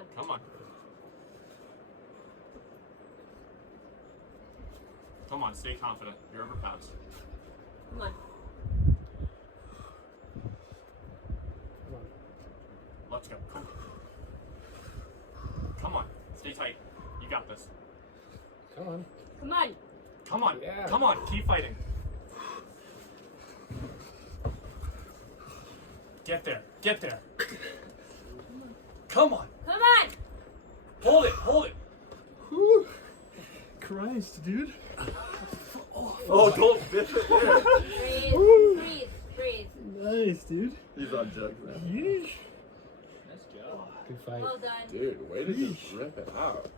on. Come on. Come on, stay confident. You're over pass. Come on. Let's go. Come on. Come on. Stay tight. You got this. Come on. Come on. Come on. Yeah. Come on. Keep fighting. Get there. Get there. Come on. Come on. Hold it. Hold it. Whew. Christ, dude. Oh, don't dip it there. Breathe. Breathe. Nice, dude. He's on jugs, man. Yeesh. Good fight. Well done. Dude, way to just rip it out.